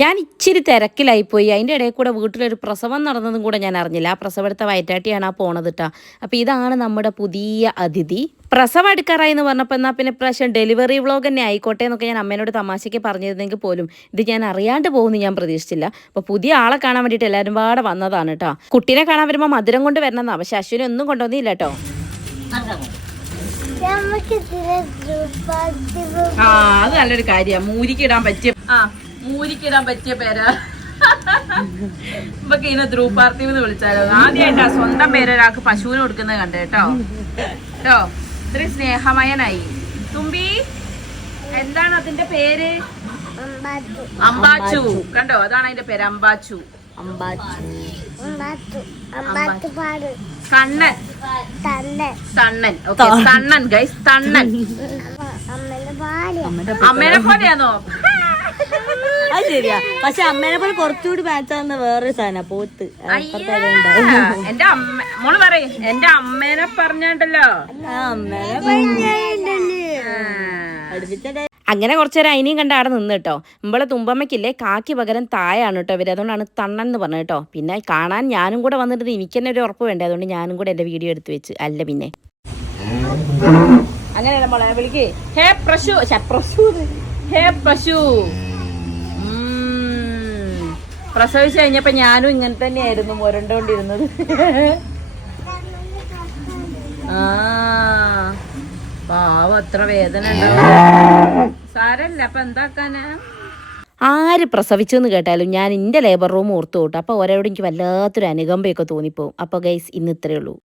ഞാൻ ഇച്ചിരി തിരക്കിലായിപ്പോയി. അതിൻ്റെ ഇടയിൽ കൂടെ വീട്ടിലൊരു പ്രസവം നടന്നതും കൂടെ ഞാൻ അറിഞ്ഞില്ല. ആ പ്രസവെടുത്ത വയറ്റാട്ടിയാണ് ആ പോണത് കേട്ടോ. അപ്പോൾ ഇതാണ് നമ്മുടെ പുതിയ അതിഥി. പ്രസവം എടുക്കാറായി എന്ന് പറഞ്ഞപ്പോൾ എന്നാൽ പിന്നെ ഇപ്രാവശ്യം ഡെലിവറി വ്ളോഗ് തന്നെ ആയിക്കോട്ടെ എന്നൊക്കെ ഞാൻ അമ്മേനോട് തമാശയ്ക്ക് പറഞ്ഞിരുന്നെങ്കിൽ പോലും ഇത് ഞാൻ അറിയാണ്ട് പോകുമെന്ന് ഞാൻ പ്രതീക്ഷിച്ചില്ല. അപ്പോൾ പുതിയ ആളെ കാണാൻ വേണ്ടിയിട്ട് എല്ലാവരും പാടെ വന്നതാണ് കേട്ടോ. കുട്ടീനെ കാണാൻ വരുമ്പോൾ മധുരം കൊണ്ട് വരണമെന്നാണ്. പക്ഷെ അശ്വിനെ ഒന്നും കൊണ്ടുവന്നില്ല കേട്ടോ. അത് നല്ലൊരു കാര്യമാണ്. മൂരിക്കിടാൻ പറ്റിയ പേരാ. നമുക്ക് ഇതിനെ ധ്രുവ് പാർട്ടി എന്ന് വിളിച്ചാലോ. ആദ്യമായിട്ടാ സ്വന്തം പേരൊരാൾക്ക് പശുവിന് കൊടുക്കുന്നത് കണ്ടേ കേട്ടോ. ഇത്രയും സ്നേഹമയനായി. തുമ്പി എന്താണ് അതിന്റെ പേര്? അമ്പാച്ചു. കണ്ടോ, അതാണ് അതിന്റെ പേര്, അമ്പാച്ചു. കണ്ണൻ. ഓക്കെ, തണ്ണൻ ഗൈസ്, തണ്ണൻ. അമ്മേനെ പോലെയാണോ? അത് ശരിയാ. പക്ഷെ അമ്മേനെ പോലെ കുറച്ചുകൂടി മാച്ചാന്ന് വേറൊരു സാധന പോത്ത്. എന്റെ അമ്മ മോള് പറയും, എന്റെ അമ്മേനെ പറഞ്ഞല്ലോ. അങ്ങനെ കുറച്ചേരം അതിനെയും കണ്ട് അവിടെ നിന്ന് കേട്ടോ. നമ്മളെ തുമ്പമ്മയ്ക്കില്ലേ കാക്കി പകരം തായാണ് കേട്ടോ ഇവർ. അതുകൊണ്ടാണ് തണ്ണൻ എന്ന് പറഞ്ഞു കേട്ടോ. പിന്നെ കാണാൻ ഞാനും കൂടെ വന്നിട്ട് എനിക്ക് തന്നെ ഒരു ഉറപ്പ് വേണ്ടേ. അതുകൊണ്ട് ഞാനും കൂടെ എൻ്റെ വീഡിയോ എടുത്ത് വെച്ച്. അല്ല പിന്നെ അങ്ങനെ നമ്മളെ വിളിക്ക്. ഹേ പ്രശു, ഹേ പശു. പ്രസവിച്ച് കഴിഞ്ഞപ്പോ ഞാനും ഇങ്ങനെ തന്നെയായിരുന്നു മുരണ്ടോണ്ടിരുന്നത്. പാവം, അത്ര വേദന ഉണ്ടാവും. സാരല്ല, അപ്പൊ എന്താക്കാനാ. ആര് പ്രസവിച്ചെന്ന് കേട്ടാലും ഞാൻ എൻ്റെ ലേബർ റൂം ഓർത്തു കൂട്ടും. അപ്പോൾ ഓരോട് എനിക്ക് വല്ലാത്തൊരു അനുകമ്പയൊക്കെ തോന്നിപ്പോവും. അപ്പോൾ ഗൈസ് ഇന്ന് ഇത്രയേ ഉള്ളൂ.